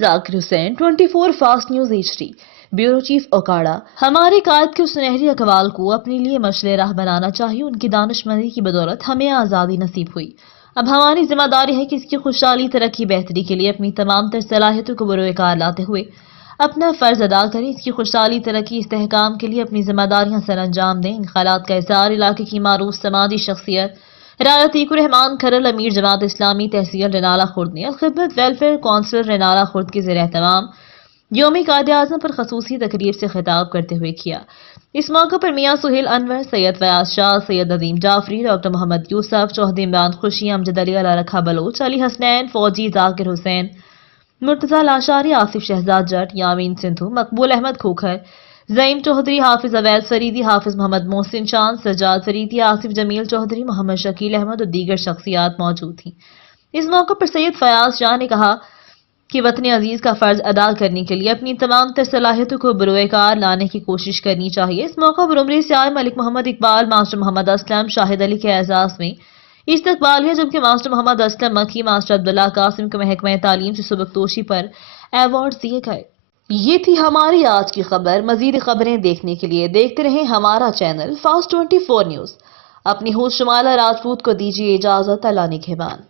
ذاکر حسین 24 fast news HD bureau chief Okara ہمارے قائد کے سنہری اقوال کو اپنے لیے مشعل راہ بنانا چاہیے. ان کی دانشمندی کی بدولت ہمیں آزادی نصیب ہوئی. اب ہماری ذمہ داری ہے کہ اس کی خوشحالی ترقی بہتری کے لیے اپنی تمام تر صلاحیتوں کو بروئے کار لاتے ہوئے اپنا فرض ادا کریں. اس کی خوشحالی ترقی استحکام کے لیے اپنی ذمہ داریاں سر انجام دیں. ان خیالات کا اظہار علاقے کی معروف سماجی شخصیت رانا عتیق الرحمان کھرل امیر جماعت اسلامی تحصیل رنالہ خرد نے خدمت ویلفیئر کونسلر رنالہ خرد کے زیر اہتمام یوم قائد اعظم پر خصوصی تقریب سے خطاب کرتے ہوئے کیا. اس موقع پر میاں سہیل انور، سید فیاض شاہ، سید عظیم جعفری، ڈاکٹر محمد یوسف، چوہدری عمران خوشی، امجد علی، اللہ رکھا بلوچ، علی حسنین فوجی، ذاکر حسین، مرتضی لاشاری، آصف شہزاد جٹ، یامین سندھو، مقبول احمد کھوکھر، زعیم چوہدری، حافظ اویس فریدی، حافظ محمد محسن چاند، سجاد فریدی، آصف جمیل چوہدری، محمد شکیل احمد اور دیگر شخصیات موجود تھیں. اس موقع پر سید فیاض شاہ نے کہا کہ وطن عزیز کا فرض ادا کرنے کے لیے اپنی تمام تر صلاحیتوں کو بروئے کار لانے کی کوشش کرنی چاہیے. اس موقع پر عمرے سے آئے ملک محمد اقبال، ماسٹر محمد اسلم، شاہد علی کے اعزاز میں استقبالیہ، جبکہ ماسٹر محمد اسلم مکی، ماسٹر عبداللہ قاسم کو محکمہ تعلیم سے سبکدوشی پر ایوارڈ دیے گئے. یہ تھی ہماری آج کی خبر. مزید خبریں دیکھنے کے لیے دیکھتے رہیں ہمارا چینل فاسٹ 24 نیوز. اپنی ہوسٹ شمالہ راجپوت کو دیجیے اجازت. اللہ نگہبان.